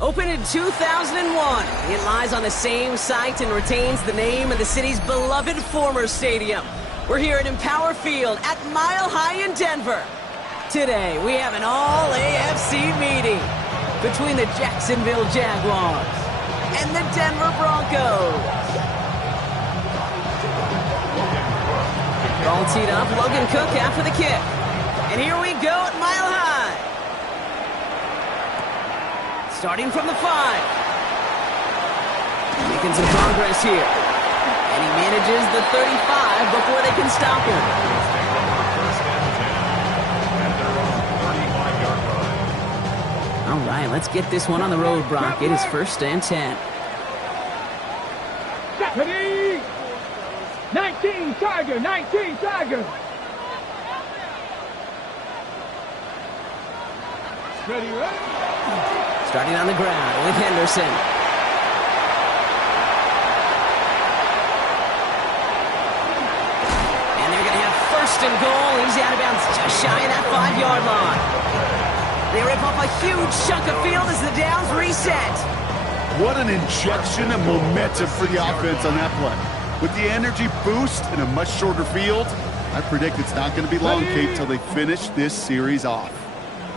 Opened in 2001, it lies on the same site and retains the name of the city's beloved former stadium. We're here at Empower Field at Mile High in Denver. Today, we have an all-AFC meeting between the Jacksonville Jaguars and the Denver Broncos. Ball teed up, Logan Cook after the kick. And here we go at Mile High. Starting from the 5. Making some progress here. And he manages the 35 before they can stop him. All right, let's get this one on the road, Brock. It is 1st and 10. Ready? 19 Tiger, 19 Tiger. Ready, ready. Starting on the ground with Henderson. And they're going to have 1st and goal. He's out of bounds just shy of that 5-yard line. They rip off a huge chunk of field as the downs reset. What an injection of momentum for the offense on that play. With the energy boost and a much shorter field, I predict it's not going to be long, Kate, till they finish this series off.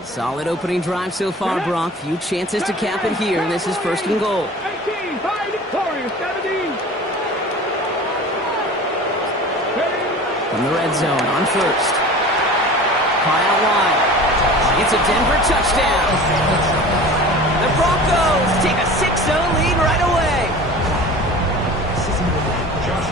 Solid opening drive so far, Brock. Few chances to cap it here, and this is 1st and goal. 18, by Victoria, 17. From the red zone on 1st. High out wide. It's a Denver touchdown. The Broncos take a 6-0 lead right away.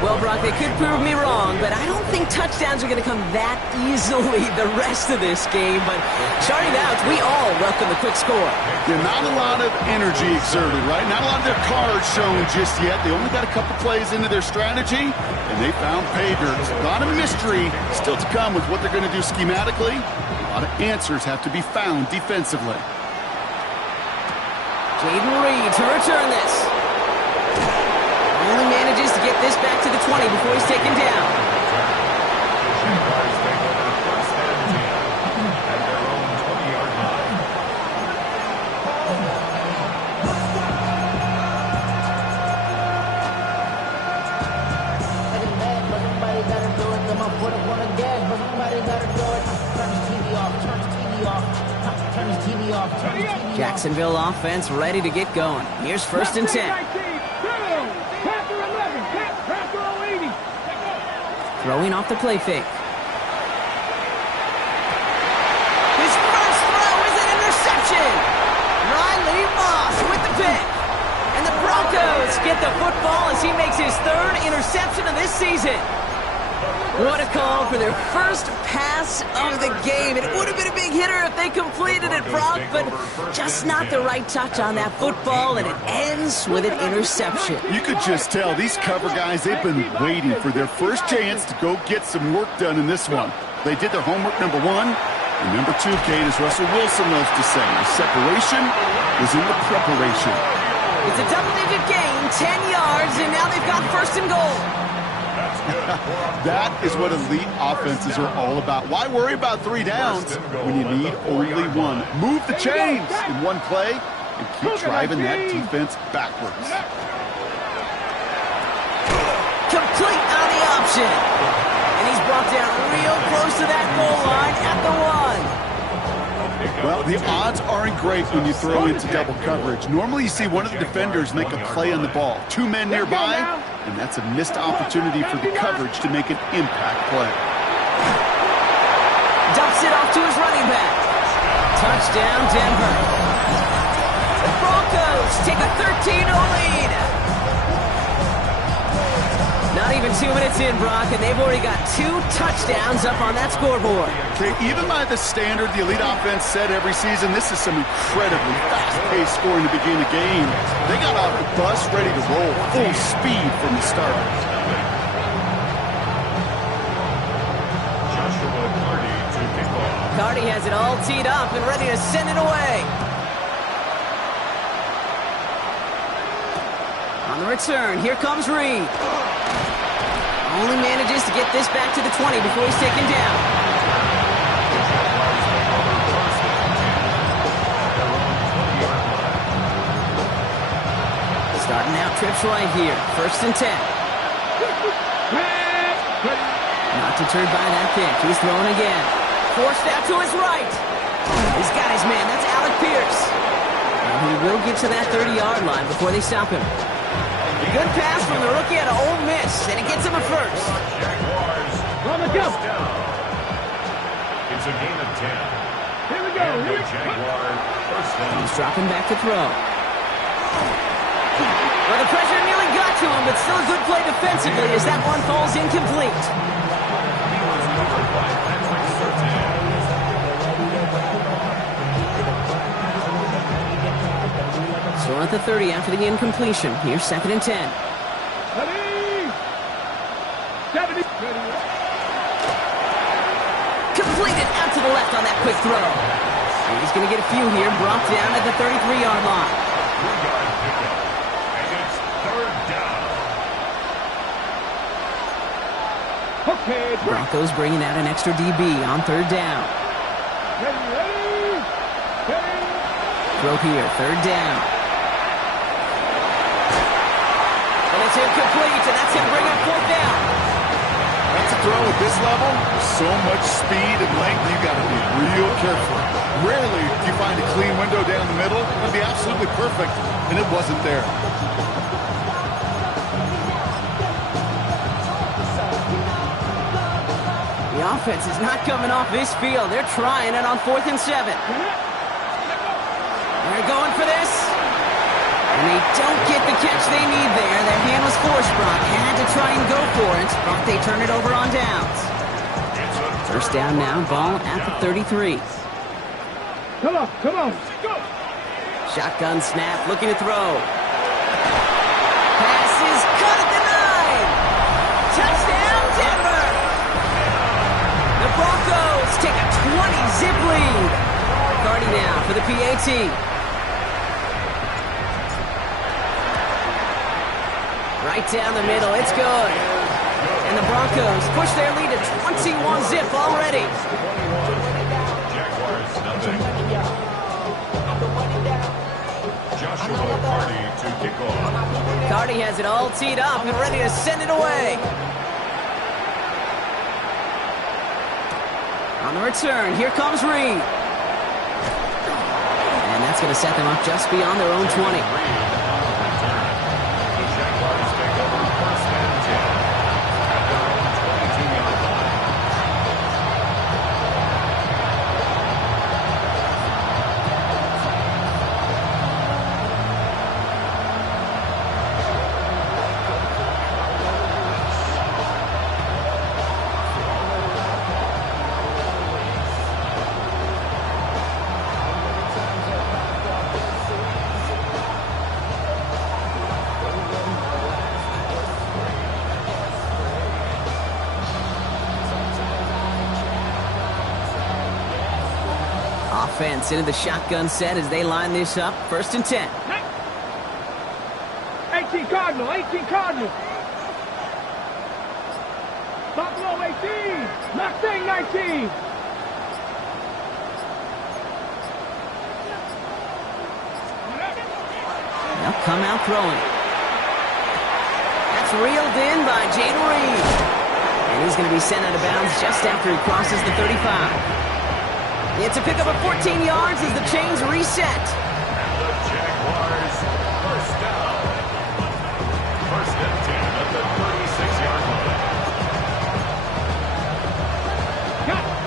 Well, Brock, they could prove me wrong, but I don't think touchdowns are going to come that easily the rest of this game. But starting out, we all welcome the quick score. Yeah, not a lot of energy exerted, right? Not a lot of their cards shown just yet. They only got a couple plays into their strategy, and they found pay dirt. A lot of mystery still to come with what they're going to do schematically. A lot of answers have to be found defensively. Jaden Reed to return this. Only manages to get this back to the 20 before he's taken down. Jaguars take over first and 10 at their own 20-yard line. But somebody gotta do it. Come on, put up on the gas, but somebody gotta do it. Turn his TV off, turn his TV off, turn his TV off, turn his TV off. Jacksonville offense ready to get going. Here's first and 10. Throwing off the play fake. His first throw is an interception. Riley Moss with the pick. And the Broncos get the football as he makes his third interception of this season. What a call for their first pass of the game. It would have been a big hitter if they completed it, Brock, but just not the right touch on that football, and it ends with an interception. You could just tell these cover guys, they've been waiting for their first chance to go get some work done in this one. They did their homework, number one. And number two, Kate, as Russell Wilson loves to say, the separation is in the preparation. It's a double-digit gain, 10 yards, and now they've got first and goal. That is what elite offenses are all about. Why worry about 3 downs when you need only one? Move the chains in one play and keep driving that defense backwards. Complete on the option. And he's brought down real close to that goal line at the 1. Well, the odds aren't great when you throw into double coverage. Normally you see one of the defenders make a play on the ball. 2 men nearby, and that's a missed opportunity for the coverage to make an impact play. Dumps it off to his running back. Touchdown, Denver. The Broncos take a 13-0 lead. Not even 2 minutes in, Brock, and they've already got 2 touchdowns up on that scoreboard. Okay, even by the standard the elite offense set every season, this is some incredibly fast-paced scoring to begin the game. They got off the bus ready to roll, full speed from the start. Joshua Cardi to kick off. Cardi has it all teed up and ready to send it away. On the return, here comes Reed. Only manages to get this back to the 20 before he's taken down. Starting out trips right here. First and 10. Not deterred by that kick. He's throwing again. Forced out to his right. He's got his man. That's Alec Pierce. And he will get to that 30-yard line before they stop him. Good pass from the rookie out of Ole Miss, and it gets him a first. Jaguars On the go. down. It's a gain of 10. Here we go. And the Here we go. Jaguar first down. He's dropping back to throw. Well, the pressure nearly got to him, but still a good play defensively as that one falls incomplete. He was covered by Patrick Surtain. Still at the 30 after the incompletion. Here's second and 10. Ready. 70. Ready. Completed out to the left on that quick throw. And he's going to get a few here, brought down at the 33-yard line. 3-yard pickup. And it's third down. Okay. Broncos bringing out an extra DB on third down. Ready. Ready. Ready. Throw here, third down. And it's incomplete, and that's him bringing up fourth down. That's a throw at this level. So much speed and length, you got to be real careful. Rarely do you find a clean window down the middle. It would be absolutely perfect, and it wasn't there. The offense is not coming off this field. They're trying it on 4th and 7. They're going for this. And they don't get the catch they need there. Their hand was forced, Brock. Had to try and go for it, but they turn it over on downs. First down now, ball at the 33. Come on, come on. Shotgun snap, looking to throw. Pass is cut at the 9. Touchdown, Denver. The Broncos take a 20-zip lead. Cardi now for the PAT. Right down the middle, it's good. And the Broncos push their lead to 21-zip already. Jaguars nothing. Joshua Cardi to kick off. Cardi has it all teed up and ready to send it away. On the return, here comes Reed. And that's going to set them up just beyond their own 20. Offense into the shotgun set as they line this up. First and 10. 18 Cardinal, 18 Cardinal. Buffalo 18. Mustang 19. They'll come out throwing. That's reeled in by Jaden Reed. And he's going to be sent out of bounds just after he crosses the 35. It's a pickup of 14 yards as the chains reset. And the Jaguars first down. First and 10 at the 36-yard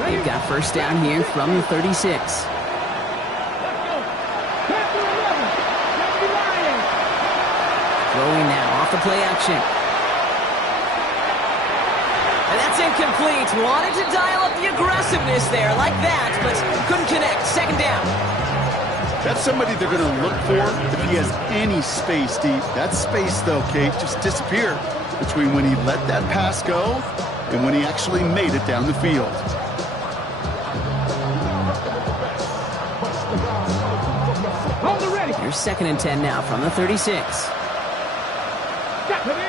line. They've got first down here from the 36. Let's go. Pass to 11. Jeffrey Lyons. Throwing now off the play action. And that's incomplete. Wanted to dial up the aggressiveness there like that, but couldn't connect. Second down. That's somebody they're going to look for if he has any space deep. That space, though, Kate, just disappeared between when he let that pass go and when he actually made it down the field. Hold it ready. Here's second and 10 now from the 36. Got to be.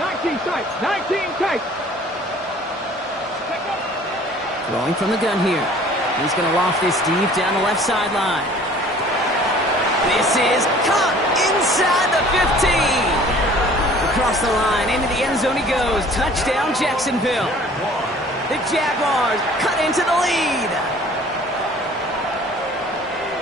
19 tight. 19 tight. Throwing from the gun here. He's going to loft this deep down the left sideline. This is caught inside the 15. Across the line, into the end zone he goes. Touchdown, Jacksonville. The Jaguars cut into the lead.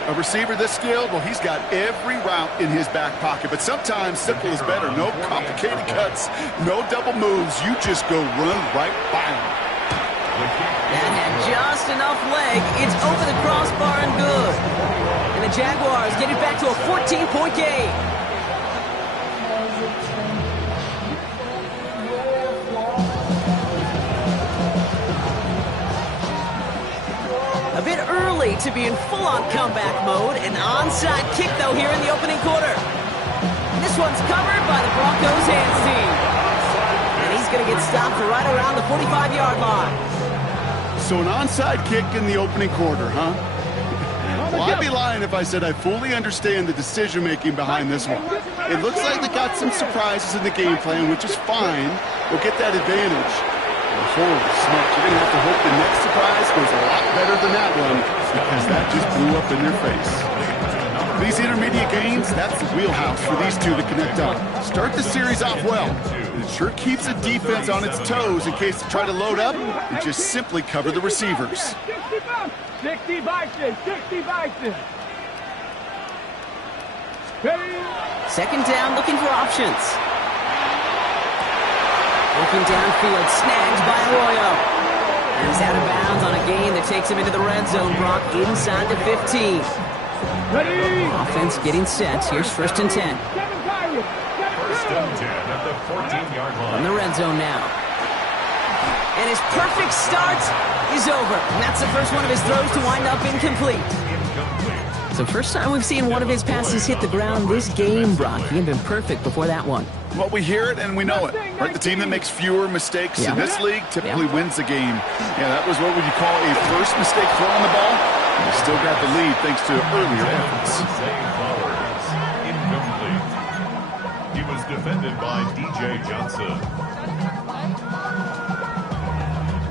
A receiver this skilled, well, he's got every route in his back pocket. But sometimes simple is better. No complicated cuts, no double moves. You just go run right by him. That had just enough leg. It's over the crossbar and good. And the Jaguars get it back to a 14-point game. A bit early to be in full-on comeback mode. An onside kick, though, here in the opening quarter. And this one's covered by the Broncos hands team. And he's going to get stopped right around the 45-yard line. So an onside kick in the opening quarter, huh? Well, I'd be lying if I said I fully understand the decision-making behind this one. It looks like they got some surprises in the game plan, which is fine. We'll get that advantage. Holy smokes, you're going to have to hope the next surprise goes a lot better than that one, because that just blew up in their face. These intermediate gains, that's the wheelhouse for these two to connect on. Start the series off well. It sure keeps the defense on its toes in case they try to load up and just simply cover the receivers. 60 Bison, 60 Bison. Ready? Second down, looking for options. Looking downfield, snagged by Arroyo. He's out of bounds on a gain that takes him into the red zone, Brock, inside the 15. Ready? Offense getting set. Here's 1st and 10. 7 Tigers. 1st and 10 at the 14-yard From line. the red zone now. And his perfect start is over. And that's the first one of his throws to wind up incomplete. Incomplete. So first time we've seen one of his passes hit the ground this game, Brock. He had been perfect before that one. Well, we hear it and we know it. Right? The team that makes fewer mistakes in this league typically wins the game. Yeah, that was what would you call a first mistake throwing the ball. They still got the lead thanks to earlier efforts. Zay Flowers. Incomplete. He was defended by DJ Johnson.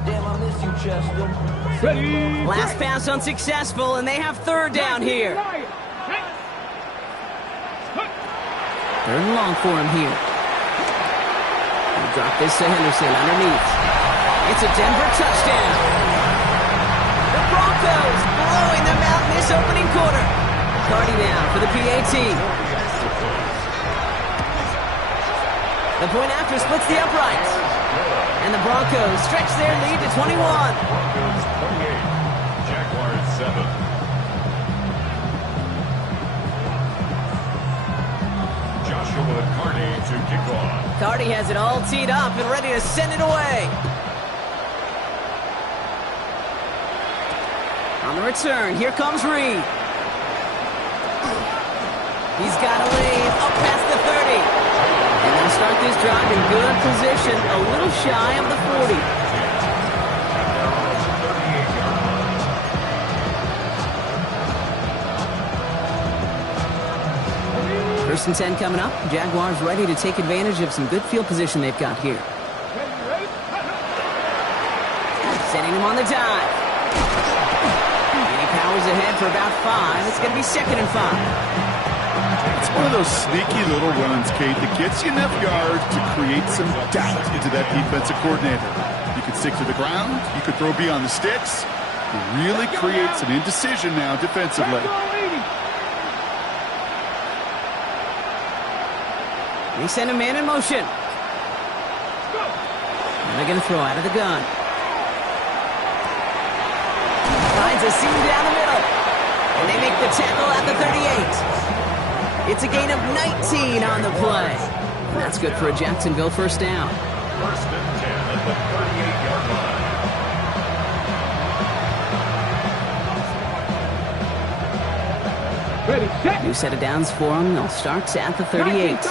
Damn, I miss you, Chester. Ready. Last pass unsuccessful, and they have 3rd down here. 3rd and long for him here. He'll drop this to Henderson underneath. It's a Denver touchdown. The Broncos blowing them out in this opening quarter. Cardi now for the PAT. The point after splits the uprights. And the Broncos stretch their lead to 21. Broncos 28. Jaguars 7. Joshua Carney to kick off. Cardi has it all teed up and ready to send it away. On the return, here comes Reed. He's got a lead up past the 30. And they'll start this drive in good position, a little shy of the 40. First and 10 coming up. Jaguars ready to take advantage of some good field position they've got here. Setting him on the dive. And he powers ahead for about 5. It's going to be 2nd and 5. It's one of those sneaky little runs, Kate, that gets you enough yards to create some doubt into that defensive coordinator. You could stick to the ground. You could throw beyond the sticks. It really creates an indecision now defensively. They send a man in motion. And they're going to throw out of the gun. Finds a seam down the middle. And they make the tackle at the 38. It's a gain of 19 on the play. And that's good for a Jacksonville 1st down. 1st and 10 at the 38-yard line. Ready, set. New set of downs for them. They'll start at the 38. 19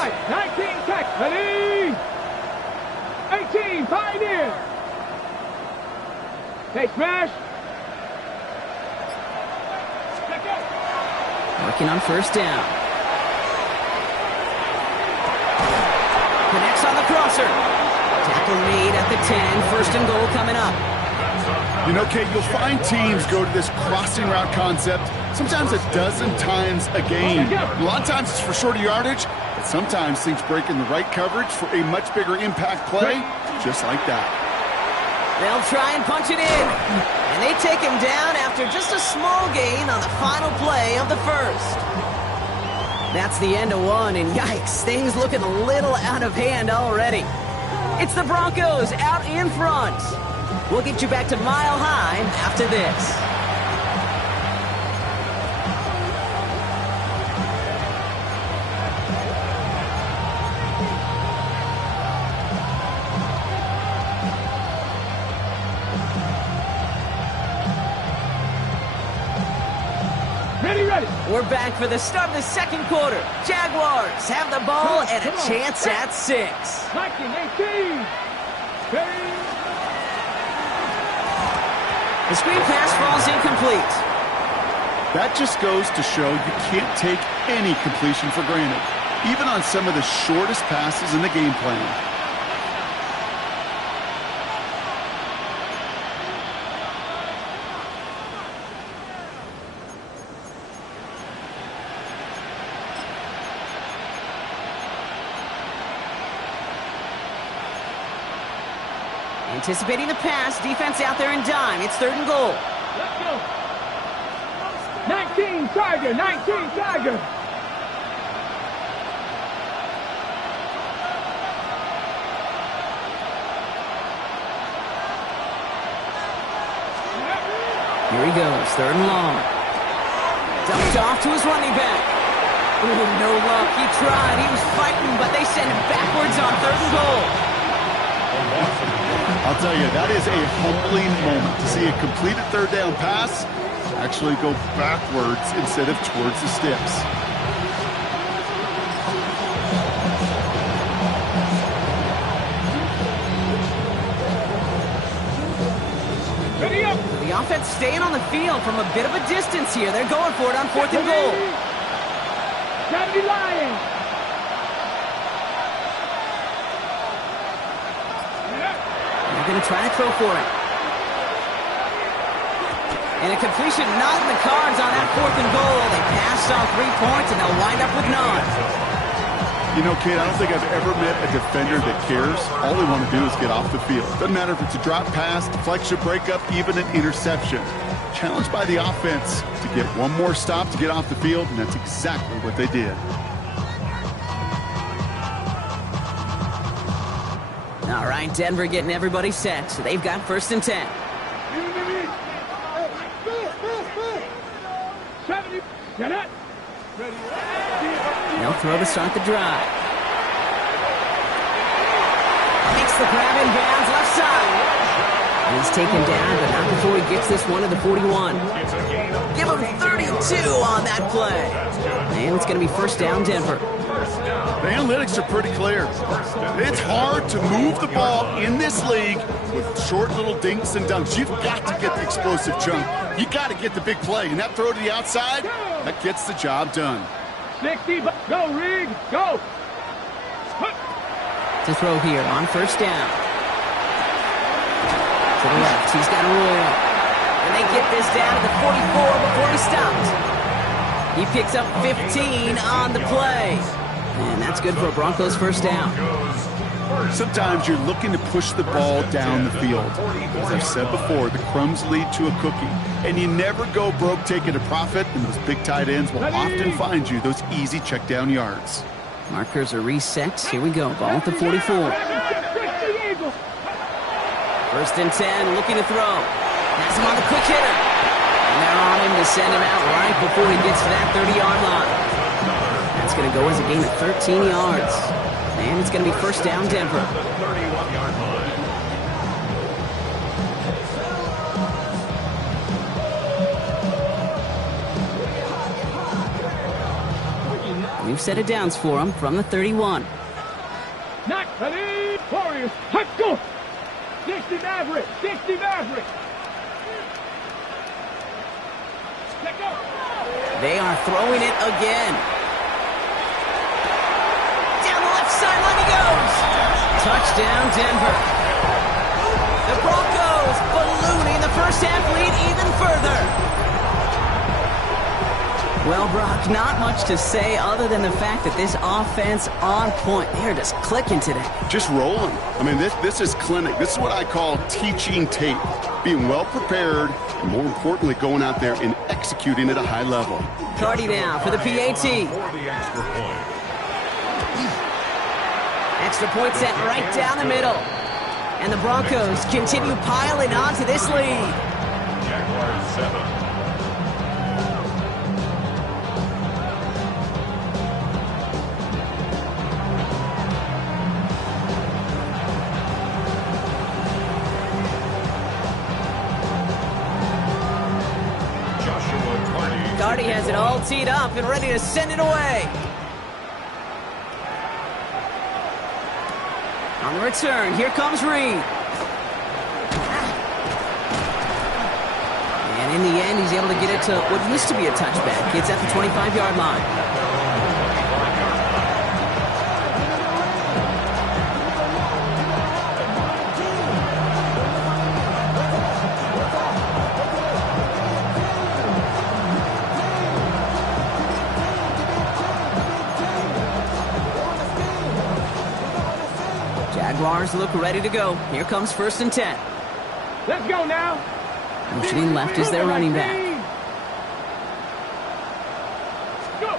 tight. Ready. 18, Pioneer. Hey, smash. Working on 1st down. Connects on the crosser. Tackle made at the 10. 1st and goal coming up. You know, Kate, you'll find teams go to this crossing route concept sometimes a dozen times a game. A lot of times it's for shorter yardage, but sometimes things break in the right coverage for a much bigger impact play, just like that. They'll try and punch it in. And they take him down after just a small gain on the final play of the 1st. That's the end of one, and yikes, things looking a little out of hand already. It's the Broncos out in front. We'll get you back to Mile High after this. Ready. We're back for the start of the 2nd quarter. Jaguars have the ball and a chance at 6. 19, 18. The screen pass falls incomplete. That just goes to show you can't take any completion for granted, even on some of the shortest passes in the game plan. Anticipating the pass, defense out there in dime. It's 3rd and goal. Let's go. 19 Tiger. Here he goes, 3rd and long. Dumped off to his running back. Ooh, no luck. He tried. He was fighting, but they send him backwards on 3rd and goal. I'll tell you, that is a humbling moment to see a completed 3rd down pass actually go backwards instead of towards the sticks. Ready up. The offense staying on the field from a bit of a distance here. They're going for it on 4th and goal. 70 Lions. They're going to try to throw for it. And a completion not in the cards on that 4th and goal. They passed on 3 points, and they'll wind up with none. You know, kid, I don't think I've ever met a defender that cares. All they want to do is get off the field. Doesn't matter if it's a drop pass, deflection, breakup, even an interception. Challenged by the offense to get one more stop to get off the field, and that's exactly what they did. All right, Denver getting everybody set. So they've got 1st and 10. 70. Get it. Ready. They'll throw to start the drive. Makes the grab in bounds left side. And he's taken down, but not before he gets this one to the 41. Give him 32 on that play. And it's going to be 1st down, Denver. The analytics are pretty clear. It's hard to move the ball in this league with short little dinks and dunks. You've got to get the explosive chunk. You got to get the big play. And that throw to the outside, that gets the job done. 60. Go, Rig. Go. To throw here on 1st down. To the left, he's got a roll. And they get this down to the 44 before he stops. He picks up 15 on the play. And that's good for a Broncos 1st down. Sometimes you're looking to push the ball down the field. As I've said before, the crumbs lead to a cookie. And you never go broke taking a profit, and those big tight ends will often find you those easy check down yards. Markers are reset. Here we go. Ball at the 44. 1st and 10, looking to throw. Has him on the quick hitter. And they're on him to send him out right before he gets to that 30-yard line. That's going to go as a gain of 13 yards. And it's going to be 1st down, Denver. We've set it downs for him from the 31. Not ready. Warriors. Let's go. 60 Maverick. 60 Maverick. Let go. They are throwing it again. Down the left sideline he goes. Touchdown, Denver. The Broncos ballooning the 1st half lead even further. Well, Brock, not much to say other than the fact that this offense on point. They're just clicking today. Just rolling. I mean, this is clinic. This is what I call teaching tape. Being well prepared, and more importantly, going out there and executing at a high level. Cardi now for the PAT. Extra point set right down the middle. And the Broncos continue piling on to this lead. Jaguars 7. Cardi has it all teed up and ready to send it away. On the return, here comes Reed. And in the end, he's able to get it to what used to be a touchback. It's at the 25-yard line. Jaguars look ready to go. Here comes 1st and 10. Let's go now. Motioning left is their running back. Go.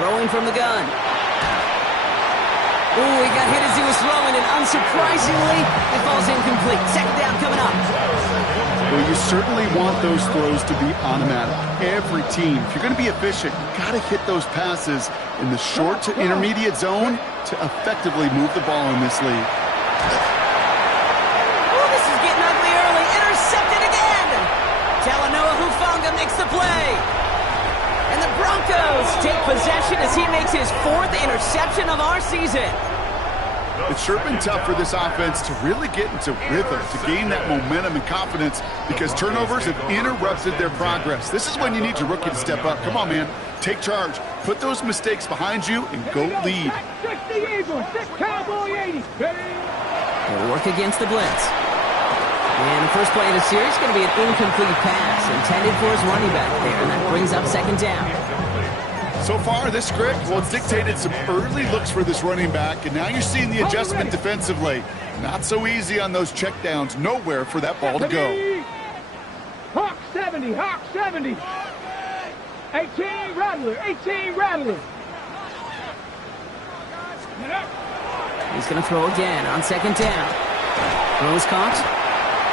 Throwing from the gun. Ooh, he got hit as he was throwing, and unsurprisingly, it falls incomplete. Second down coming up. Well, you certainly want those throws to be automatic. Every team, if you're going to be efficient, you got to hit those passes in the short to intermediate zone to effectively move the ball in this league. Oh, this is getting ugly early. Intercepted again. Talanoa Hufanga makes the play. And the Broncos take possession as he makes his 4th interception of our season. It's sure been tough for this offense to really get into rhythm, to gain that momentum and confidence, because turnovers have interrupted their progress. This is when you need your rookie to step up. Come on, man. Take charge. Put those mistakes behind you and go lead. 60 Eagles, 6 Cowboy 80. They'll work against the blitz. And the first play of the series is going to be an incomplete pass intended for his running back there, and that brings up second down. So far, this script, well, it's dictated some early looks for this running back, and now you're seeing the adjustment defensively. Not so easy on those checkdowns. Nowhere for that ball to go. Hawk 70, Hawk 70. 18 Rattler, 18 Rattler. He's going to throw again on second down. Throws caught,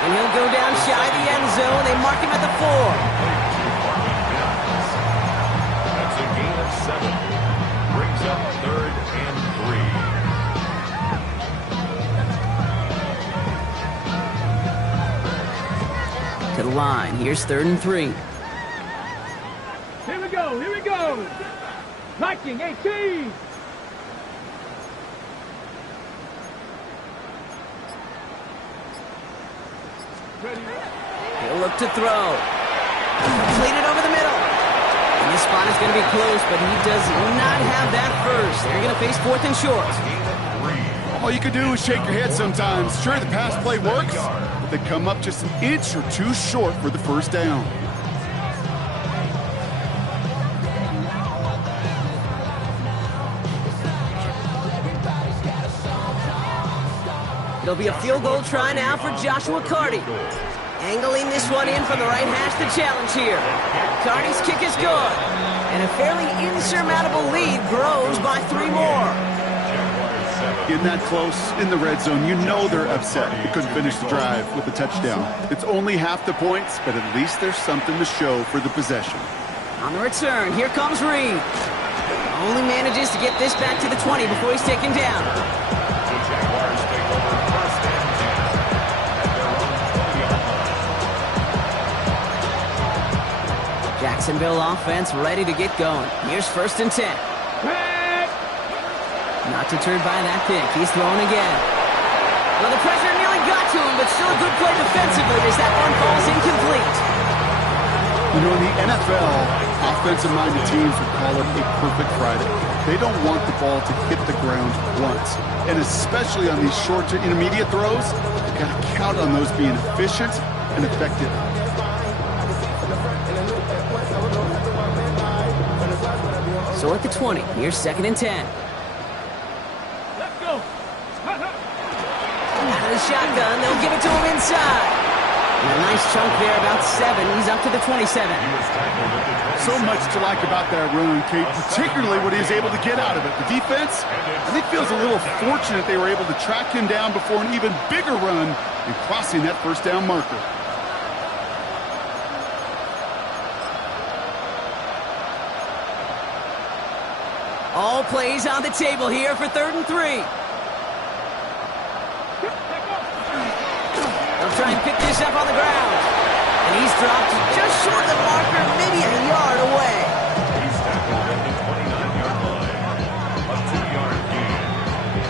and he'll go down shy of the end zone. They mark him at the 4. That's a gain of 7. Brings up 3rd and 3. To the line. Here's 3rd and 3. Here we go, here we go. Viking 18. He'll look to throw. Completed over the middle. And this spot is going to be close, but he does not have that first. They're going to face 4th and short. All you can do is shake your head sometimes. Sure, the pass play works, but they come up just an inch or two short for the first down. It'll be a field goal try now for Joshua Carty. Angling this one in from the right hash, the challenge here. Carty's kick is good. And a fairly insurmountable lead grows by 3 more. In that close, in the red zone, you know they're upset. They couldn't finish the drive with a touchdown. It's only half the points, but at least there's something to show for the possession. On the return, here comes Reed. Only manages to get this back to the 20 before he's taken down. The Jaguars take over 1st and 10 at their own 20-yard line. Jacksonville offense ready to get going. Here's 1st and 10. Not deterred by that pick. He's throwing again. Well, the pressure nearly got to him, but still a good play defensively as that one falls incomplete. You know, in the NFL, offensive-minded teams would call it a perfect Friday. They don't want the ball to hit the ground once. And especially on these short to intermediate throws, you've got to count on those being efficient and effective. So at the 20, here's 2nd and 10. Let's go. Out of the shotgun, they'll give it to him inside. And a nice chunk there, about 7. He's up to the 27. So much to like about that run, Kate, particularly what he was able to get out of it. The defense, I think, feels a little fortunate they were able to track him down before an even bigger run and crossing that first down marker. All plays on the table here for 3rd and 3. They'll try and pick this up on the ground. And he's dropped just short of the marker, maybe a yard away. He's tackled at the 29-yard line. A 2-yard gain.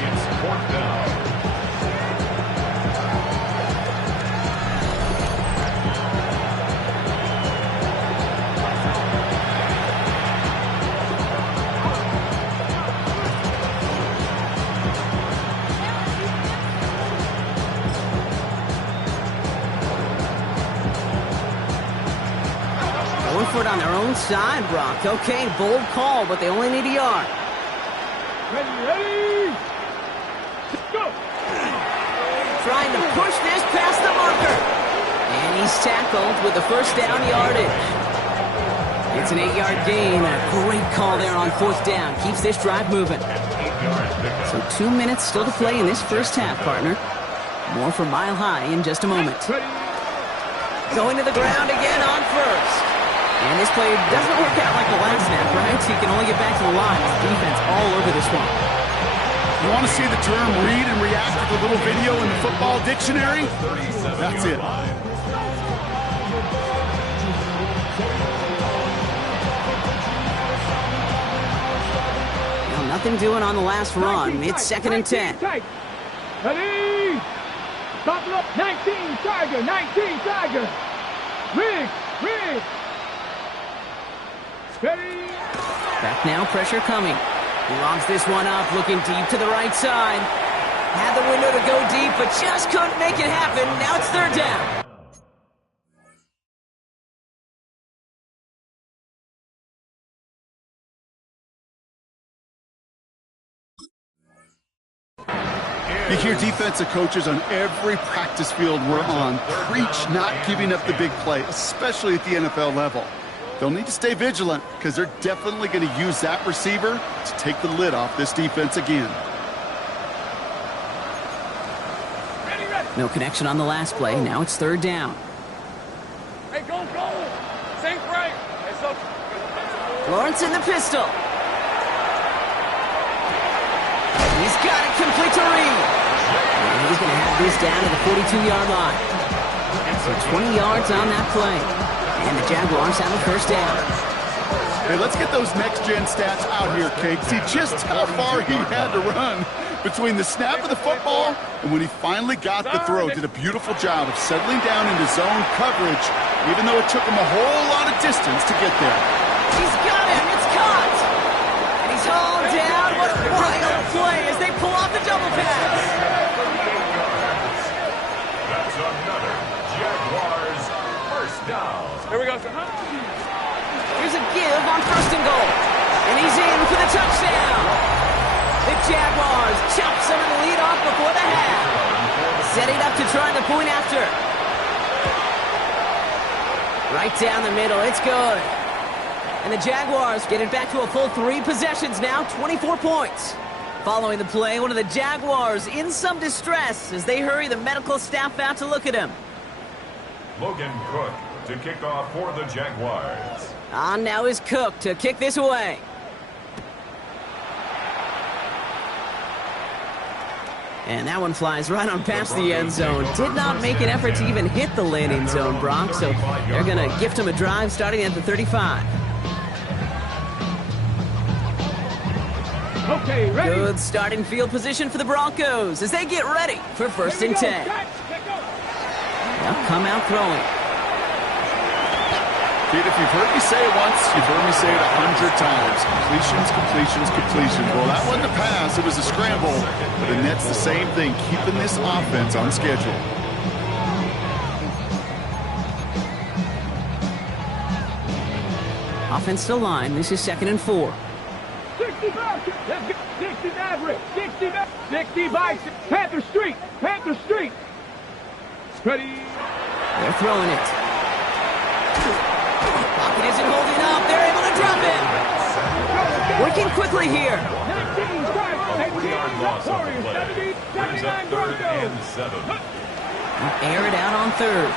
It's 4th down. Going for it on their own side, Brock. Okay, bold call, but they only need a yard. Ready. Go. Trying to push this past the marker. And he's tackled with the first down yardage. It's an 8-yard gain. A great call there on 4th down. Keeps this drive moving. 8 yards. So 2 minutes still to play in this first half, partner. More from Mile High in just a moment. Going to the ground again on first. And this play doesn't work out like the last snap, right? So he can only get back to the line. Defense all over this one. You want to see the term read and react with a little video in the football dictionary? That's it. Well, nothing doing on the last run. It's 2nd and 10. Ready? Stop it up. 19 Tiger. 19 Tiger. Rig. Ready? Back now, pressure coming. He lobs this one up, looking deep to the right side. Had the window to go deep, but just couldn't make it happen. Now it's 3rd down. You hear defensive coaches on every practice field we're on preach not giving up the big play, especially at the NFL level. They'll need to stay vigilant because they're definitely going to use that receiver to take the lid off this defense again. No connection on the last play. Now it's 3rd down. Hey, go. Think right. Lawrence in the pistol. He's got it complete to Reed. And he's going to have this down to the 42-yard line. So 20 yards on that play. And the Jaguars have a 1st down. Hey, let's get those next-gen stats out here, Cake. See just how far he had to run between the snap of the football and when he finally got the throw. Did a beautiful job of settling down into zone coverage, even though it took him a whole lot of distance to get there. He's got him. It's caught. And he's hauled down. What a wild play as they pull off the double pass. That's another Jaguars first down. Here we go, sir. Here's a give on 1st and goal. And he's in for the touchdown. The Jaguars chop some of the lead off before the half. Setting up to try the point after. Right down the middle. It's good. And the Jaguars get it back to a full 3 possessions now, 24 points. Following the play, one of the Jaguars in some distress as they hurry the medical staff out to look at him. Logan Cook to kick off for the Jaguars. On now is Cook to kick this away. And that one flies right on past the end zone. Did not make an effort to even hit the landing zone, Brock, so they're going to gift him a drive starting at the 35. Okay, ready? Good starting field position for the Broncos as they get ready for 1st and 10. They'll come out throwing. Kid, if you've heard me say it once, you've heard me say it 100 times. Completions. Well, that wasn't a pass. It was a scramble. But the Nets the same thing, keeping this offense on schedule. Offensive line. This is 2nd and 4. 60 Maverick. 60 Bison. Panther Street. Ready? They're throwing it. Pocket isn't holding up. They're able to drop it. Working quickly here. 19 4-yard loss on the play. Brings up 3rd and 7. Air it out on 3rd.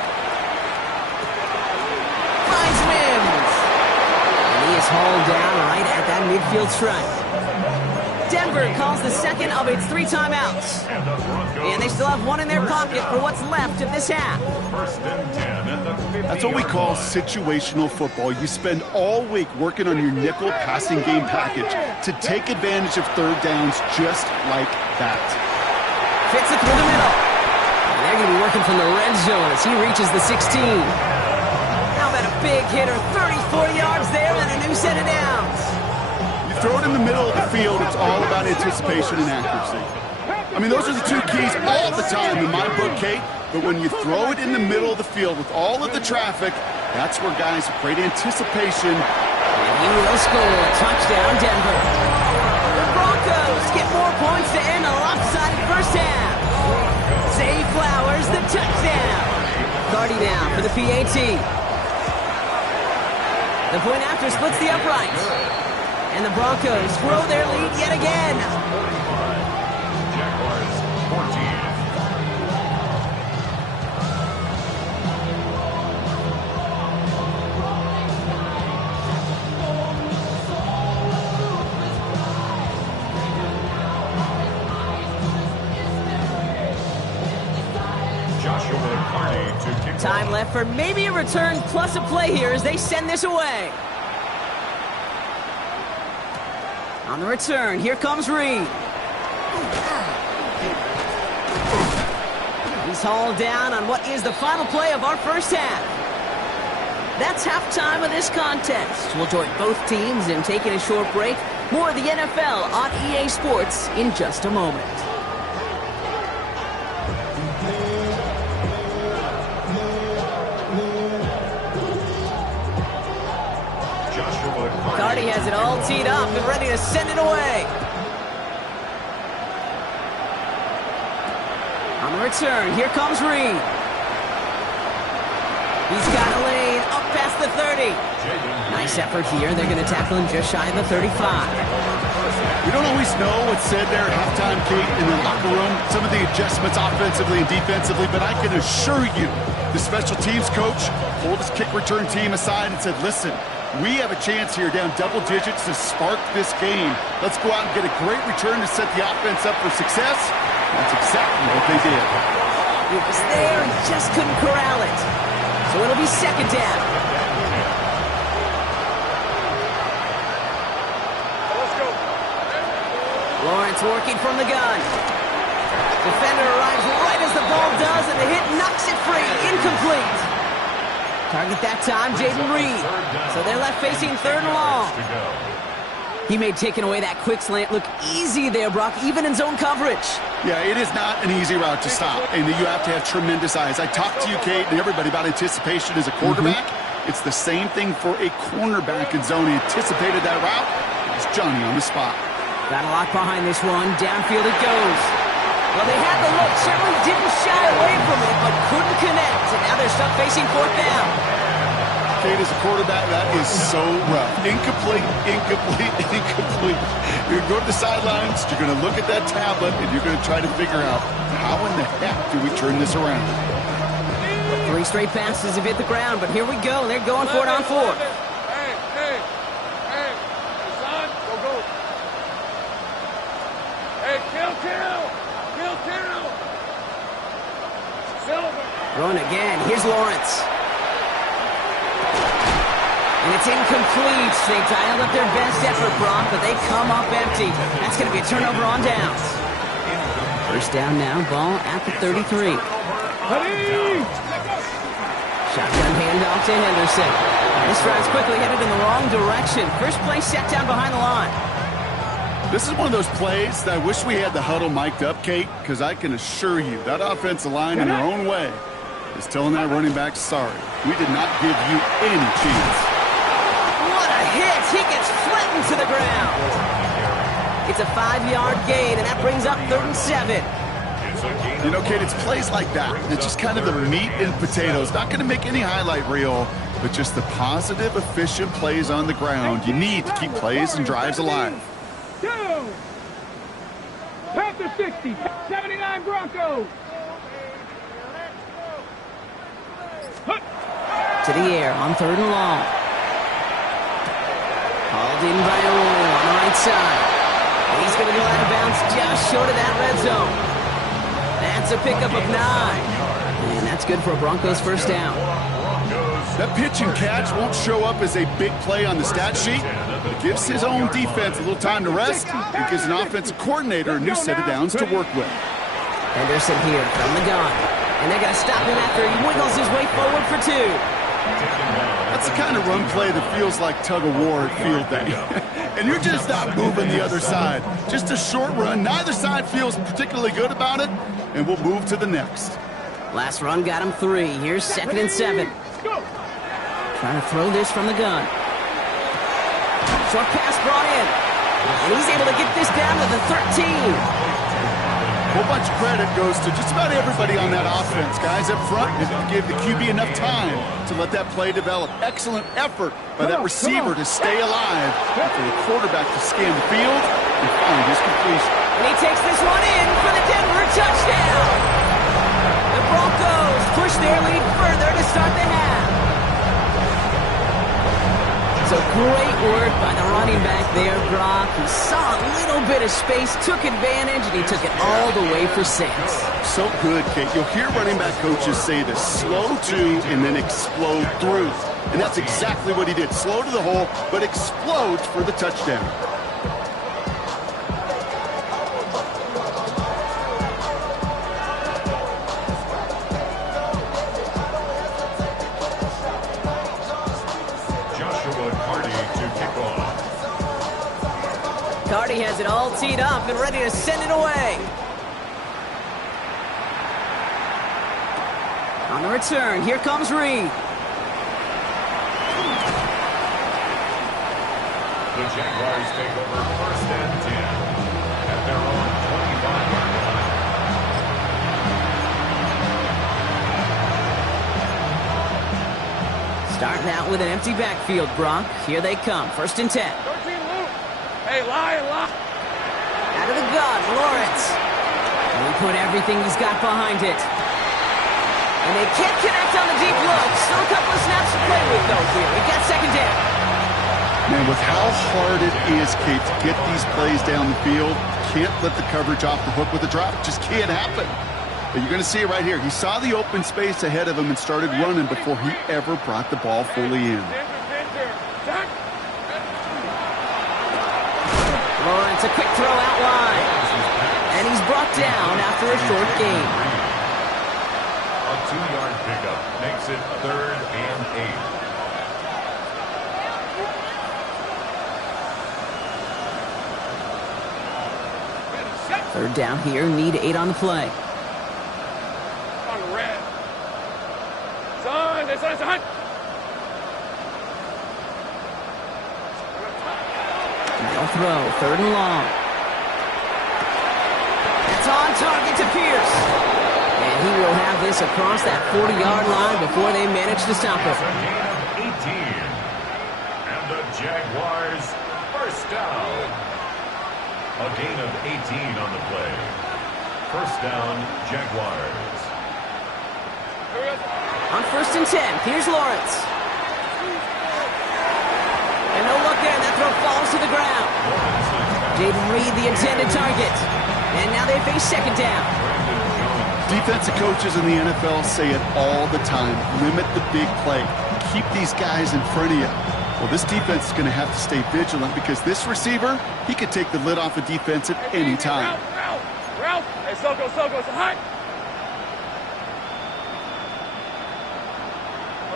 Finds Mims. And he is hauled down right at that midfield stripe. Denver calls the 2nd of its 3 timeouts. And they still have 1 in their pocket for what's left of this half. 1st and 10 at the 50. That's what we call situational football. You spend all week working on your nickel passing game package to take advantage of 3rd downs just like that. Fits it through the middle. And they're going to be working from the red zone as he reaches the 16. How about a big hitter, 34 yards there and a new set of downs. You throw it in the middle of the field, it's all about anticipation and accuracy. I mean, those are the 2 keys all the time in my book, Kate. But when you throw it in the middle of the field with all of the traffic, that's where guys have great anticipation. And he will score. Touchdown, Denver. The Broncos get more points to end a lopsided first half. Zay Flowers, the touchdown. Cardi down for the PAT. The point after splits the uprights. And the Broncos grow their lead yet again. left for maybe a return plus a play here as they send this away. On the return, here comes Reed. He's hauled down on what is the final play of our first half. That's halftime of this contest. We'll join both teams in taking a short break. More of the NFL on EA Sports in just a moment. Cardi has it all teed up and ready to send it away. On the return, here comes Reed. He's got a lane up past the 30. Nice effort here. They're going to tackle him just shy of the 35. We don't always know what's said there at halftime, Kate, in the locker room. Some of the adjustments offensively and defensively, but I can assure you the special teams coach pulled his kick return team aside and said, listen, we have a chance here down double digits to spark this game. Let's go out and get a great return to set the offense up for success. That's exactly what they did. It was there, he just couldn't corral it. So it'll be second down. Let's go. Lawrence working from the gun. Defender arrives right as the ball does, and the hit knocks it free. Incomplete. Target that time, Jaden Reed. So they're left facing third and long. He made taking away that quick slant look easy there, Brock, even in zone coverage. Yeah, it is not an easy route to stop, and you have to have tremendous eyes. I talked to you, Kate, and everybody about anticipation as a quarterback. It's the same thing for a cornerback in zone. He anticipated that route. It's Johnny on the spot. Got a lock behind this one. Downfield it goes. Well, they had the look. Certainly didn't shy away from it, but couldn't connect. And now they're stuck facing fourth down. Kate, as a quarterback, that is so rough. Incomplete, incomplete, incomplete. You're going to go to the sidelines, you're going to look at that tablet, and you're going to try to figure out how in the heck do we turn this around. 3 straight passes have hit the ground, but here we go. They're going for it on fourth. Hey, son, go. Hey, kill. Silver. Throwing again. Here's Lawrence. And it's incomplete. They dialed up their best effort, Brock, but they come up empty. That's going to be a turnover on downs. First down now, ball at the 33. Shotgun handoff to Henderson. This drive's quickly headed in the wrong direction. First play set down behind the line. This is one of those plays that I wish we had the huddle mic'd up, Kate, because I can assure you that offensive line in their own way is telling that running back, sorry, we did not give you any chance. What a hit! He gets flattened to the ground. It's a 5-yard gain, and that brings up 3rd and 7. You know, Kate, it's plays like that. It's just kind of the meat and potatoes. Not going to make any highlight reel, but just the positive, efficient plays on the ground. You need to keep plays and drives alive. Panther 60, 79 Broncos. To the air on 3rd and long. Hauled in by Owen on the right side. And he's going to go out of bounds just short of that red zone. That's a pickup of 9. And that's good for a Broncos first down. That pitch and catch won't show up as a big play on the stat sheet, but it gives his own defense a little time to rest and gives an offensive coordinator a new set of downs to work with. Henderson here from the gun. And they're going to stop him after he wiggles his way forward for 2. That's the kind of run play that feels like tug-of-war at field day. And you're just not moving the other side. Just a short run. Neither side feels particularly good about it, and we'll move to the next. Last run got him 3. Here's 2nd and 7. Trying to throw this from the gun. Short pass brought in. And he's able to get this down to the 13. A whole bunch of credit goes to just about everybody on that offense. Guys up front, they give the QB enough time to let that play develop. Excellent effort by that receiver to stay alive and for the quarterback to scan the field and find his completion. And he takes this one in for the Denver touchdown. The Broncos push their lead further to start the half. So great work by the running back there, Brock. He saw a little little bit of space, took advantage, and he took it all the way for 6. So good, Kate. You'll hear running back coaches say this: slow to and then explode through. And that's exactly what he did. Slow to the hole, but explodes for the touchdown. Cardi has it all teed up and ready to send it away. On the return, here comes Reed. The Jaguars take over 1st and 10 at their own 25-yard line. Starting out with an empty backfield, Brock. Here they come, 1st and 10. 13 Luke. Hey, lie. Out of the gun, Lawrence. And he put everything he's got behind it. And they can't connect on the deep look. Still a couple of snaps to play with, though, here. He got 2nd down. Man, with how hard it is, Kate, to get these plays down the field, can't let the coverage off the hook with a drop. Just can't happen. But you're going to see it right here. He saw the open space ahead of him and started running before he ever brought the ball fully in. Lawrence, a quick throw out wide. And he's brought down after a short gain. A 2-yard pickup makes it 3rd and 8. 3rd down here, need 8 on the play. On the red. Son. They'll throw, 3rd and long. That's on target to Pierce. And he will have this across that 40-yard line before they manage to stop it. A gain of 18. And the Jaguars 1st down. A gain of 18 on the play. 1st down, Jaguars. On 1st and 10, here's Lawrence. And no look there, that throw falls to the ground. Jaden Reed, the intended target. And now they face 2nd down. Defensive coaches in the NFL say it all the time. Limit the big play. Keep these guys in front of you. Well, this defense is going to have to stay vigilant because this receiver, he could take the lid off a defense at any time. Ralph. Hey, Soko, it's hot.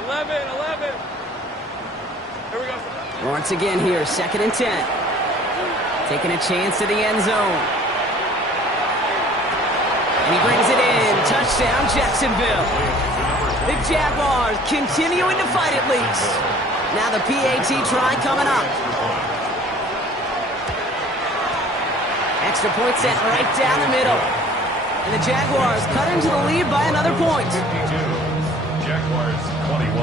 11. Here we go. Lawrence again here, 2nd and 10. Taking a chance to the end zone. And he brings it in. Touchdown, Jacksonville. The Jaguars continuing to fight at least. Now the PAT try coming up. Extra point set right down the middle. And the Jaguars cut into the lead by another point. 52. Jaguars 21.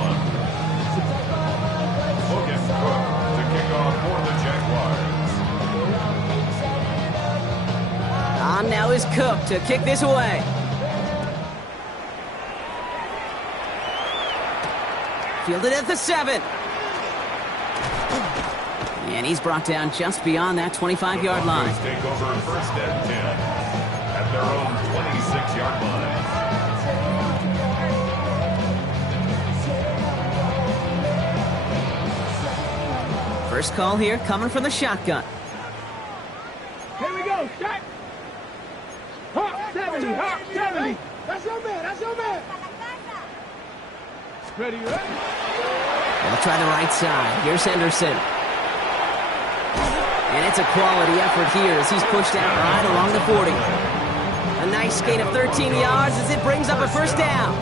Logan Cook to kick off for the Jaguars. On now is Cook to kick this away. Fielded at the 7. And he's brought down just beyond that 25-yard line. Take over 1st and 10 at their own 26-yard line. First call here coming from the shotgun. Here we go, shot. Hop 70. That's your man. Ready? They'll try the right side. Here's Henderson. And it's a quality effort here as he's pushed out right along the 40. A nice gain of 13 yards as it brings up a 1st down.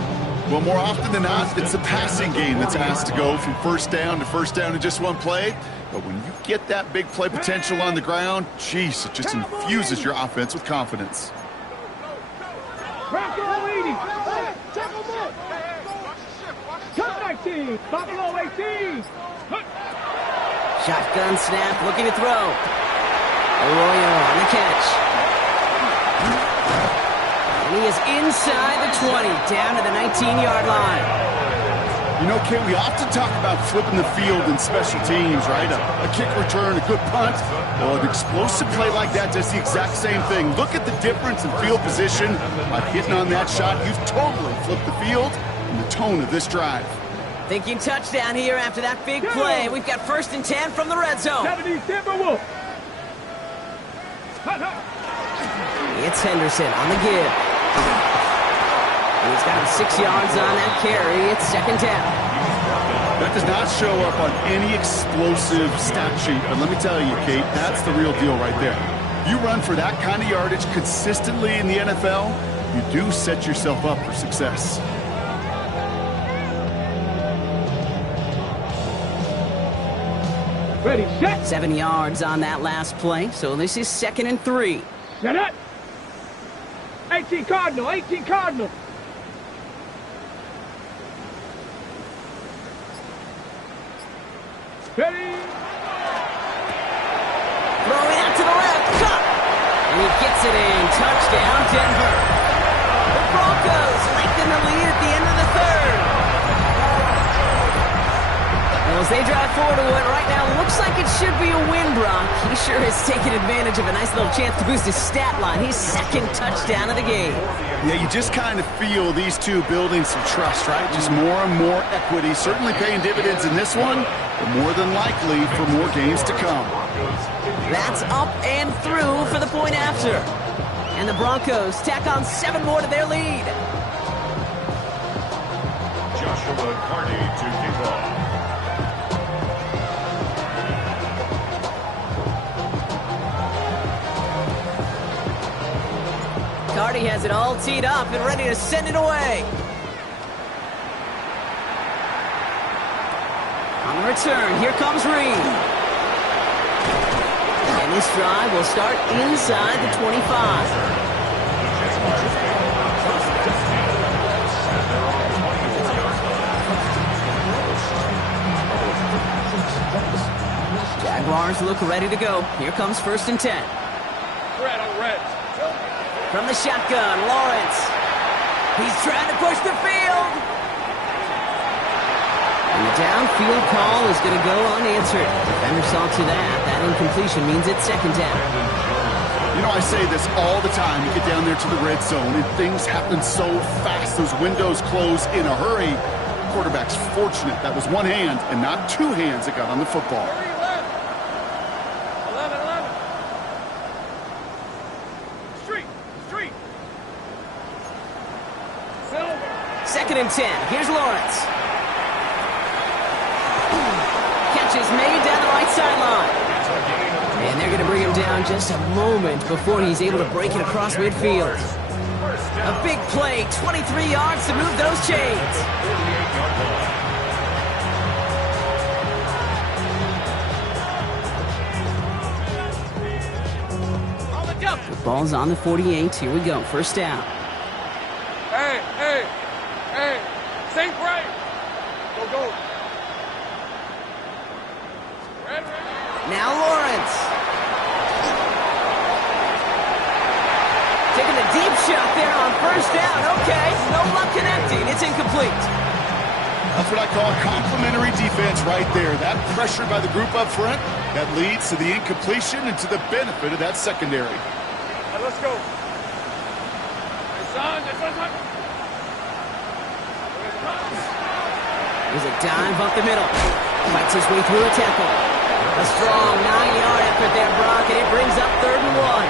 Well, more often than not, it's the passing game that's asked to go from 1st down to 1st down in just one play. But when you get that big play potential on the ground, geez, it just infuses your offense with confidence. Buffalo 80. Cut 19. Buffalo 18. Shotgun snap, looking to throw. Arroyo on the catch. And he is inside the 20, down to the 19-yard line. You know, Ken, we often talk about flipping the field in special teams, right? A kick return, a good punt. Well, an explosive play like that does the exact same thing. Look at the difference in field position. By hitting on that shot, you've totally flipped the field and the tone of this drive. Thinking touchdown here after that big play. We've got 1st and 10 from the red zone. 70 Timberwolves. It's Henderson on the give. And he's got him 6 yards on that carry. It's 2nd down. That does not show up on any explosive stat sheet, but let me tell you, Kate, that's the real deal right there. You run for that kind of yardage consistently in the NFL, you do set yourself up for success. Ready, set. 7 yards on that last play, so this is 2nd and 3. Set up. 18 Cardinal, 18 Cardinal. Ready. Throwing out to the left, cut! And he gets it in, touchdown Denver. The Broncos lengthen the lead at the end of the 3rd. Well, as they drive forward to what right now looks like it should be a win, Brock. He sure has taken advantage of a nice little chance to boost his stat line. His 2nd touchdown of the game. Yeah, you just kind of feel these two building some trust, right? Just more and more equity. Certainly paying dividends in this one, but more than likely for more games to come. That's up and through for the point after. And the Broncos tack on 7 more to their lead. Joshua Carney to kick off. Cardi has it all teed up and ready to send it away. On the return, here comes Reed. And this drive will start inside the 25. Jaguars look ready to go. Here comes 1st and 10. Red on red. From the shotgun, Lawrence. He's trying to push the field. And the downfield call is going to go unanswered. Defender saw to that. That incompletion means it's 2nd down. You know, I say this all the time. You get down there to the red zone, and things happen so fast. Those windows close in a hurry. Quarterback's fortunate. That was one hand and not 2 hands that got on the football. 2nd and 10. Here's Lawrence. Catch is made down the right sideline. And they're going to bring him down just a moment before he's able to break it across midfield. A big play, 23 yards to move those chains. The ball's on the 48. Here we go. 1st down. Hey, think right. Go. Red. Now Lawrence. Taking a deep shot there on 1st down. Okay, no luck connecting. It's incomplete. That's what I call complimentary defense right there. That pressure by the group up front, that leads to the incompletion and to the benefit of that secondary. Right, let's go. Hey, son, There's a dive up the middle. Fights his way through a tackle. A strong 9-yard effort there, Brock, and it brings up 3rd and 1.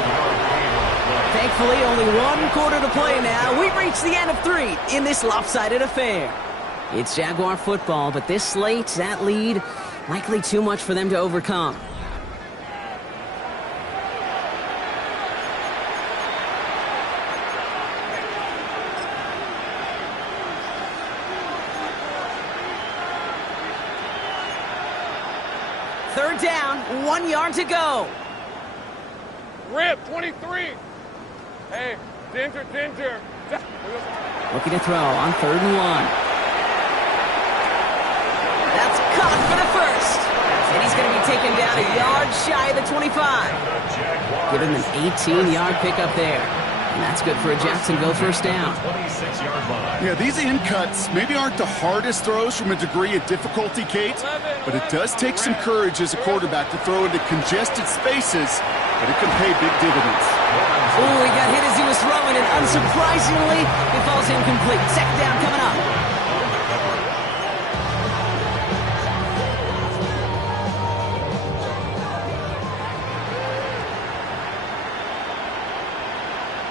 Thankfully, only 1 quarter to play now. We've reached the end of 3 in this lopsided affair. It's Jaguar football, but this slate, that lead, likely too much for them to overcome. Third down, 1 yard to go. Rip, 23. Hey, Ginger. Looking to throw on 3rd and 1. That's caught for the 1st. And he's going to be taken down a yard shy of the 25. Give him an 18-yard pickup there. And that's good for a Jacksonville first down. 26-yard line. Yeah, these in cuts maybe aren't the hardest throws from a degree of difficulty, Kate, but it does take some courage as a quarterback to throw into congested spaces, but it can pay big dividends. Oh, he got hit as he was throwing, and unsurprisingly, it falls incomplete. Second down coming up.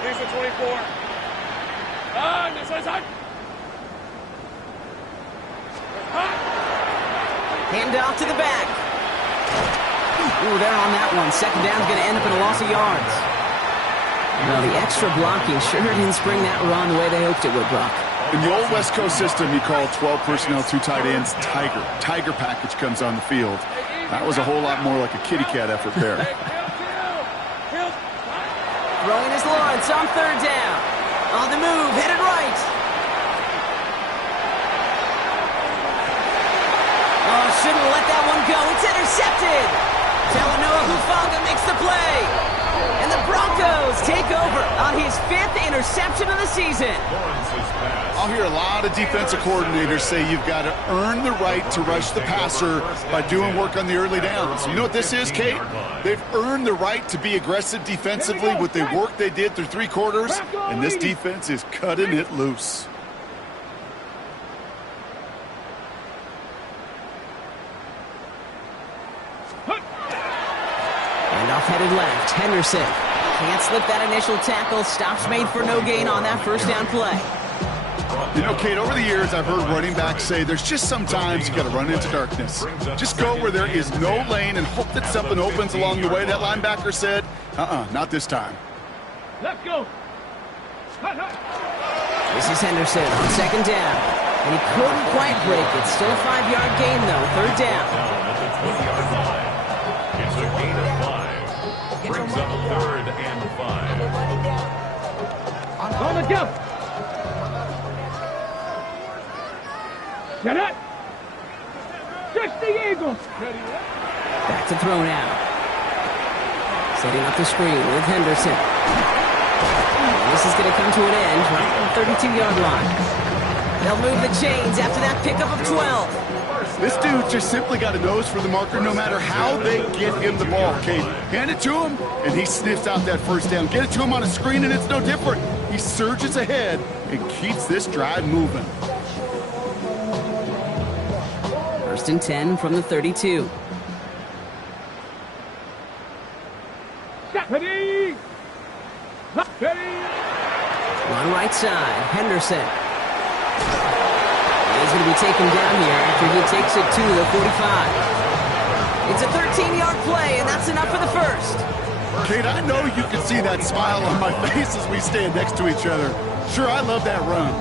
Here's the 24. This one's on. Hand off to the back. Ooh, they're on that one. Second down's going to end up in a loss of yards. Well, the extra blocking sure didn't spring that run the way they hoped it would, Brock. In the old West Coast system, you call 12 personnel, 2 tight ends, Tiger. Tiger package comes on the field. That was a whole lot more like a kitty cat effort there. Throwing is Lawrence on third down. On the move, headed right. Oh, shouldn't let that one go. It's intercepted. Talanoa Hufanga makes the play. And the Broncos take over on his 5th interception of the season. I'll hear a lot of defensive coordinators say you've got to earn the right to rush the passer by doing work on the early downs. You know what this is, Kate? They've earned the right to be aggressive defensively with the work they did through 3 quarters, and this defense is cutting it loose. Handoff headed left. Henderson can't slip that initial tackle. Stops made for no gain on that first down play. You know, Kate, over the years, I've heard running backs say there's just sometimes you got to run into darkness. Just go where there is no lane and hope that something opens along the way. That linebacker said, not this time. Let's go. This is Henderson on second down. And he couldn't quite break it. Still a 5-yard gain, though. Third down. At the 20-yard line. It's a gain of 5. Brings up 3rd and 5. On the jump. Get it. 60 Eagles. Back to throw now. Setting up the screen with Henderson. And this is going to come to an end right on the 32-yard line. They'll move the chains after that pickup of 12. This dude just simply got a nose for the marker no matter how they get him the ball, Kate. Hand it to him, and he sniffs out that first down. Get it to him on a screen, and it's no different. He surges ahead and keeps this drive moving. First and 10 from the 32. Ready. On right side, Henderson. He's going to be taken down here after he takes it to the 45. It's a 13-yard play, and that's enough for the first. Kate, I know you can see that smile on my face as we stand next to each other. Sure, I love that run.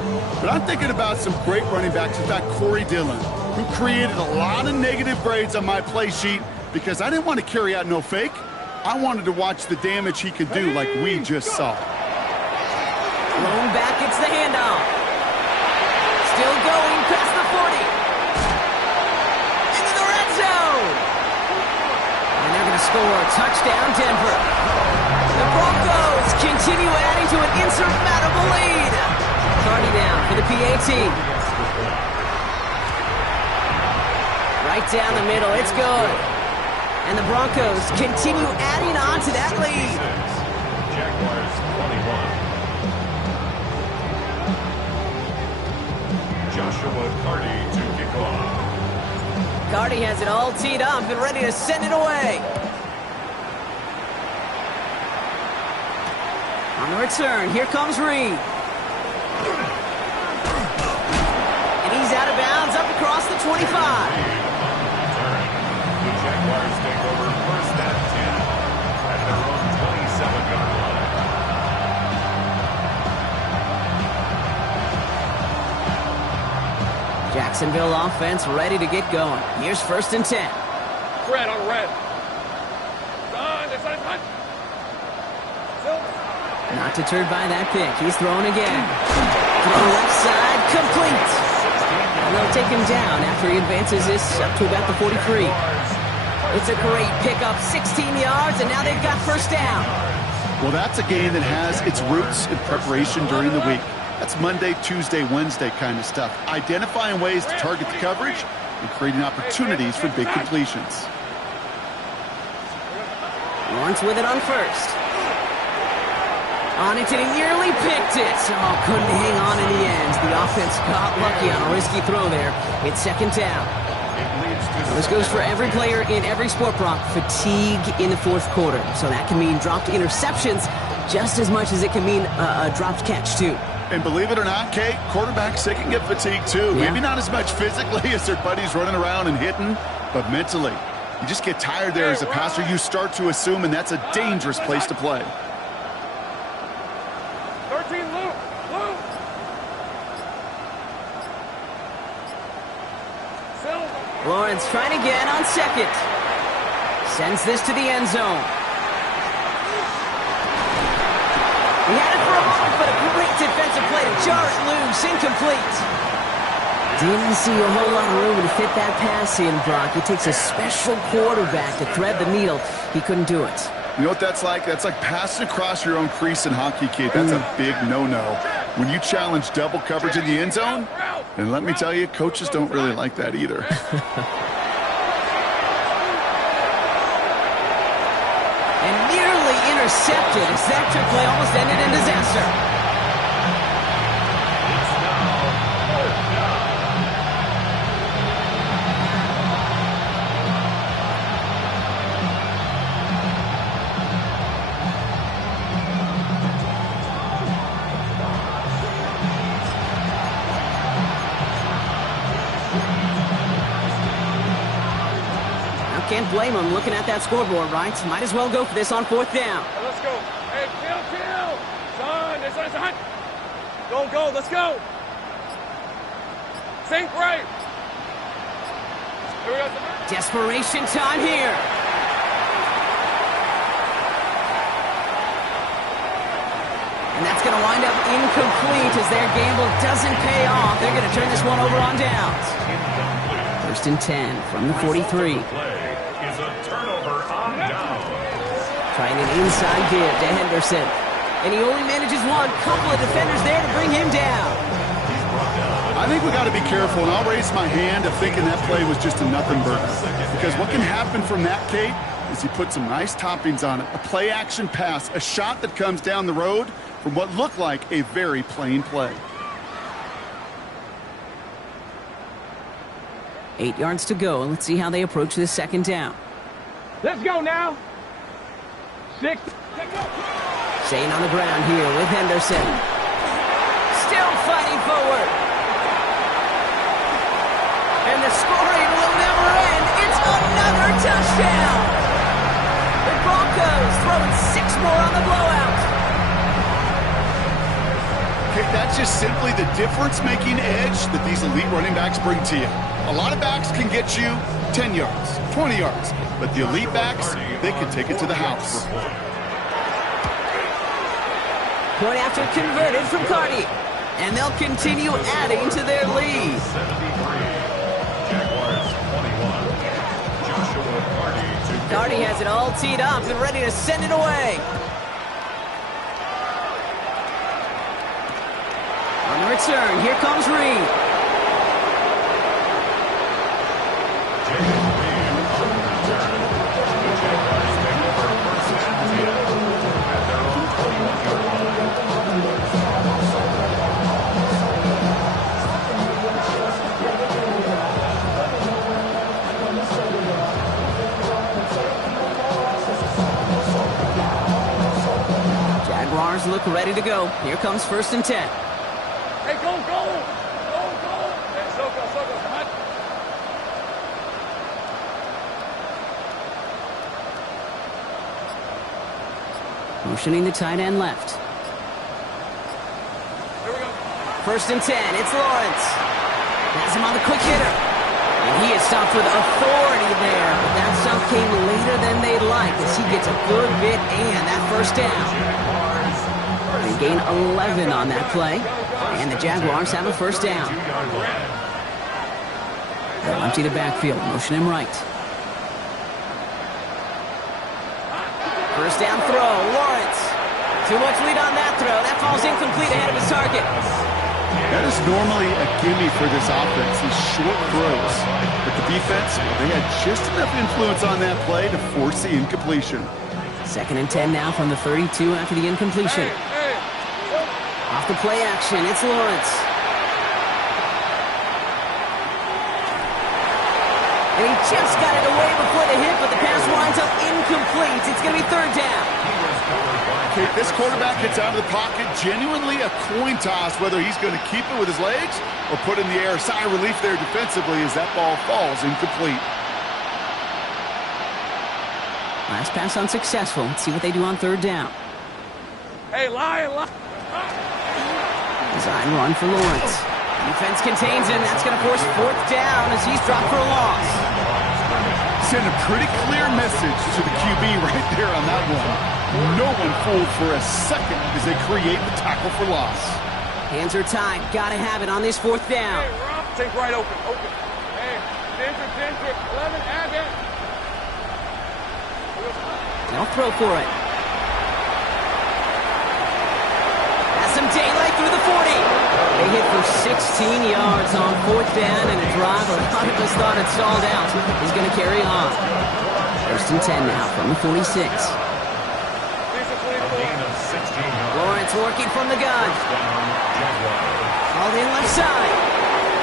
But I'm thinking about some great running backs. In fact, Corey Dillon, who created a lot of negative grades on my play sheet because I didn't want to carry out no fake. I wanted to watch the damage he could do like we just saw. Thrown back, it's the handoff. Still going past the 40. Into the red zone. And they're going to score. Touchdown, Denver. The Broncos continue adding to an insurmountable lead. Cardi down for the PAT. Right down the middle. It's good. And the Broncos continue adding on to that lead. Jaguars 21. Joshua Cardi to kick off. Cardi has it all teed up and ready to send it away. On the return, here comes Reed. And he's out of bounds up across the 25. The Jaguars take over first and 10 at their own 27-yard line. Jacksonville offense ready to get going. Here's first and 10. Red on red. Not deterred by that pick. He's throwing again. Throw left side, complete. And they'll take him down after he advances this up to about the 43. It's a great pickup, 16 yards, and now they've got first down. Well, that's a game that has its roots in preparation during the week. That's Monday, Tuesday, Wednesday kind of stuff. Identifying ways to target the coverage and creating opportunities for big completions. Lawrence with it on first. On it, and he nearly picked it. Oh, couldn't hang on in the end. The offense got lucky on a risky throw there. It's second down. Well, this goes for every player in every sport, Brock. Fatigue in the fourth quarter. So that can mean dropped interceptions just as much as it can mean a dropped catch, too. And believe it or not, Kate, quarterbacks, they can get fatigued, too. Yeah. Maybe not as much physically as their buddies running around and hitting, but mentally. You just get tired there as a passer. You start to assume, and that's a dangerous place to play. 13, Luke. Lawrence trying again on second. Sends this to the end zone. He had it for a moment, but a great defensive play to jar it loose. Incomplete. Didn't see a whole lot of room to fit that pass in, Brock. It takes a special quarterback to thread the needle. He couldn't do it. You know what that's like? That's like passing across your own crease in hockey, Kate. That's a big no-no. When you challenge double coverage in the end zone, and let me tell you, coaches don't really like that either. And nearly intercepted as that trick play almost ended in disaster. Can't blame him looking at that scoreboard, right? Might as well go for this on fourth down. Let's go. Hey, kill. Son, it's a hunt. Go. Let's go. Sink right. Here we go. Desperation time here. And that's going to wind up incomplete as their gamble doesn't pay off. They're going to turn this one over on downs. First and 10 from the 43. Trying an inside give to Henderson. And he only manages one. Couple of defenders there to bring him down. I think we got to be careful, and I'll raise my hand of thinking that play was just a nothing burger. Because what can happen from that, Kate, is he put some nice toppings on it. A play-action pass, a shot that comes down the road from what looked like a very plain play. 8 yards to go. Let's see how they approach this second down. Let's go now. 6. Staying on the ground here with Henderson. Still fighting forward. And the scoring will never end. It's another touchdown. The Broncos throwing 6 more on the blowout. Okay, that's just simply the difference-making edge that these elite running backs bring to you. A lot of backs can get you 10 yards, 20 yards, but the elite backs, they can take it to the house. Point after converted from Cardi. And they'll continue adding to their lead. Cardi has it all teed up and ready to send it away. On the return, here comes Reed. Jaguars look ready to go. Here comes first and 10. Hey, go. Hey, so go. Come on. Motioning the tight end left. Here we go. First and 10. It's Lawrence. Has him on the quick hitter. And he is stopped with authority there. But that stop came later than they'd like as he gets a good bit and that first down. They gain 11 on that play. And the Jaguars have a first down. They'll empty the backfield. Motion him right. First down throw. Lawrence. Too much lead on that throw. That falls incomplete ahead of his target. That is normally a gimme for this offense, these short throws. But the defense, well, they had just enough influence on that play to force the incompletion. 2nd and 10 now from the 32 after the incompletion. Off the play action, it's Lawrence. And he just got it away before the hit, but the pass winds up incomplete. It's going to be 3rd down. Okay, this quarterback gets out of the pocket, genuinely a coin toss whether he's going to keep it with his legs or put in the air. Sigh of relief there defensively as that ball falls incomplete. Last pass unsuccessful. Let's see what they do on 3rd down. Hey, Lion. Design run for Lawrence. Defense contains him. That's going to force 4th down as he's dropped for a loss. Send a pretty clear message to the QB right there on that one. No one fooled for a second as they create the tackle for loss. Hands are tied. Got to have it on this 4th down. Hey, Rob, take right open. Hey, Denver, 11, add it. They'll throw for it. That's some daylight through the 40. They hit for 16 yards on 4th down, and a drive a lot of us thought had stalled out is going to carry on. 1st and 10 now from the 46. Lawrence working from the gun. Called in left side.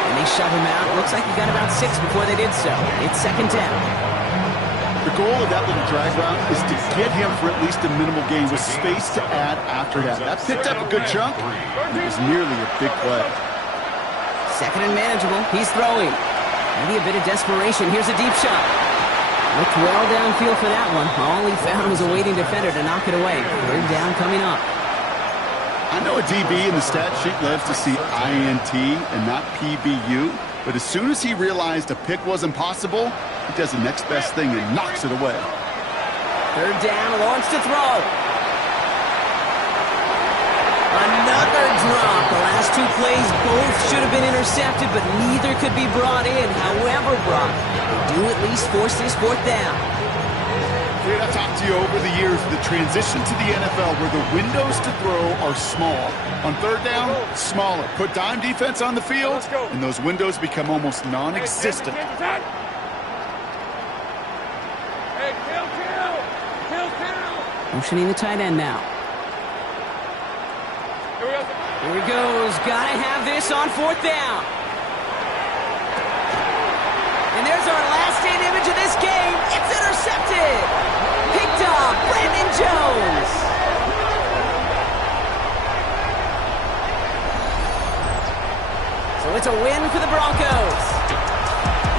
And they shove him out. Looks like he got about 6 before they did so. It's 2nd down. The goal of that little drag route is to get him for at least a minimal gain with space to add after that. That picked up a good chunk, and it was nearly a big play. 2nd and manageable. He's throwing. Maybe a bit of desperation. Here's a deep shot. Looked well downfield for that one. All he found was a waiting defender to knock it away. 3rd down coming up. I know a DB in the stat sheet loves to see INT and not PBU, but as soon as he realized a pick wasn't possible, he does the next best thing and knocks it away. 3rd down, Lawrence to throw. Another drop. The last 2 plays both should have been intercepted, but neither could be brought in. However, Brock, they do at least force this 4th down. I've talked to you over the years of the transition to the NFL where the windows to throw are small. On 3rd down, smaller. Put dime defense on the field, and those windows become almost non-existent. Hey, kill. Motioning the tight end now. Here he goes. Gotta have this on 4th down. And there's our last stand image of this game. It's intercepted. Picked up, Brandon Jones. So it's a win for the Broncos.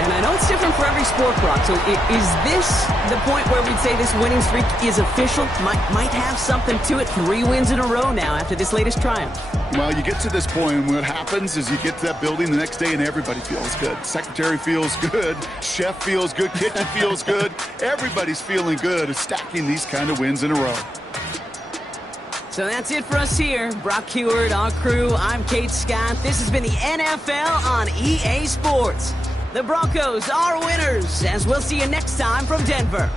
And I know it's different for every sport, Brock. So is this the point where we'd say this winning streak is official? Might have something to it. 3 wins in a row now after this latest triumph. Well, you get to this point, and what happens is you get to that building the next day, and everybody feels good. Secretary feels good. Chef feels good. Kitchen feels good. Everybody's feeling good stacking these kind of wins in a row. So that's it for us here. Brock Heward, our crew. I'm Kate Scott. This has been the NFL on EA Sports. The Broncos are winners, as we'll see you next time from Denver.